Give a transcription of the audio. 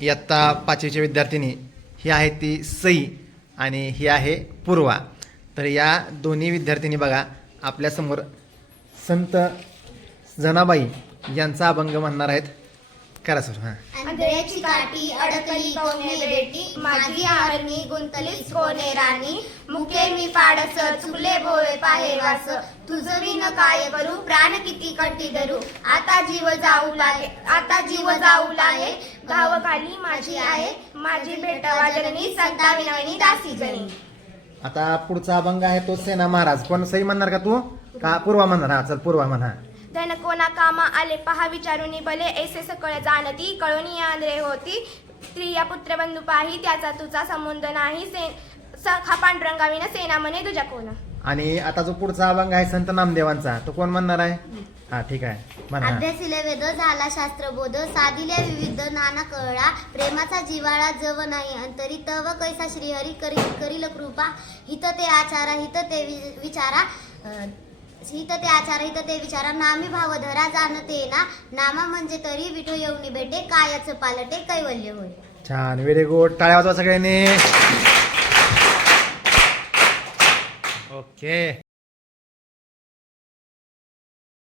इयत्ता पाचवीच्या विद्यार्थिनी ही आहे ती सई आणि ही आहे पूर्वा. तर या दोन्ही विद्यार्थिनी बघा आपल्यासमोर संत जनाबाई यांचा अभंग म्हणणार आहेत. करा सर हां. अंधळ्याची काठी अडकली कोणे बेटी माझी आरणी गुंतलीच कोणे राणी? मुके मी पाडस चुकले बोळे पाहे वास. तुझं मी न काय करू? प्राण किती कटी धरू? आता जीव जाऊ लागे आता जीव जाऊ लागे गावखाली माझी आहे माझी भेटवा जननी संता विनवणी दासी जणी आता पुढचा अभंग आहे तो सेना महाराज. पण सही म्हणणार का तू? का पूर्वा म्हणणार? हा चल पूर्वा म्हणा. धन कोणा कामा आले. पहा विचारून भले ऐसे सकळ जाणती कळून आंध्रे होती. स्त्रिया पुत्र बंधू पाही त्याचा तुझा संबंध नाही. सखा पांडुरंगाविना सेना म्हणे तुझ्या कोण. आणि आता जो पुढचा अभंग आहे संत नामदेवांचा तो कोण म्हणणार आहे? हा ठीक आहे. म्हणा. अभ्यासिले वेद झाला शास्त्रबोध साधिले विविध नाना कळा प्रेमाचा जिवाळा जव नाही अंतरी तव कैसा श्रीहरी करी करील कृपा हित ते आचारा हित ते वि- विचारा. अं, हित ते आचार हित ते विचारा नामी भाव धरा जाणते ना नामा म्हणजे तरी विठो येऊनी भेटे कायाच पालटे कैवल्य होय. छान व्हेरी गुड टाळ्या वाजवा सगळ्यांनी. ओके